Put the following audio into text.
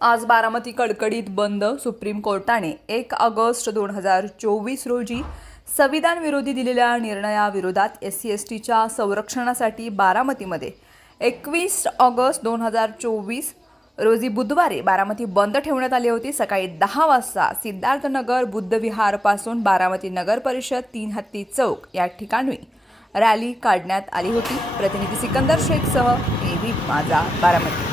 आज बारामती कडकडीत बंद. सुप्रीम कोर्टाने 1 ऑगस्ट 2024 रोजी संविधान विरोधी दिलेल्या निर्णयाविरोधात SC/STच्या संरक्षणासाठी बारामतीमध्ये 21 ऑगस्ट 2024 रोजी बुधवारी बारामती बंद ठेवण्यात आली होती. सकाळी 10 वाजता सिद्धार्थनगर बुद्ध विहारपासून बारामती नगर परिषद 3 हत्ती चौक या ठिकाणी रॅली काढण्यात आली होती. प्रतिनिधी सिकंदर शेखसह AV माझा बारामती.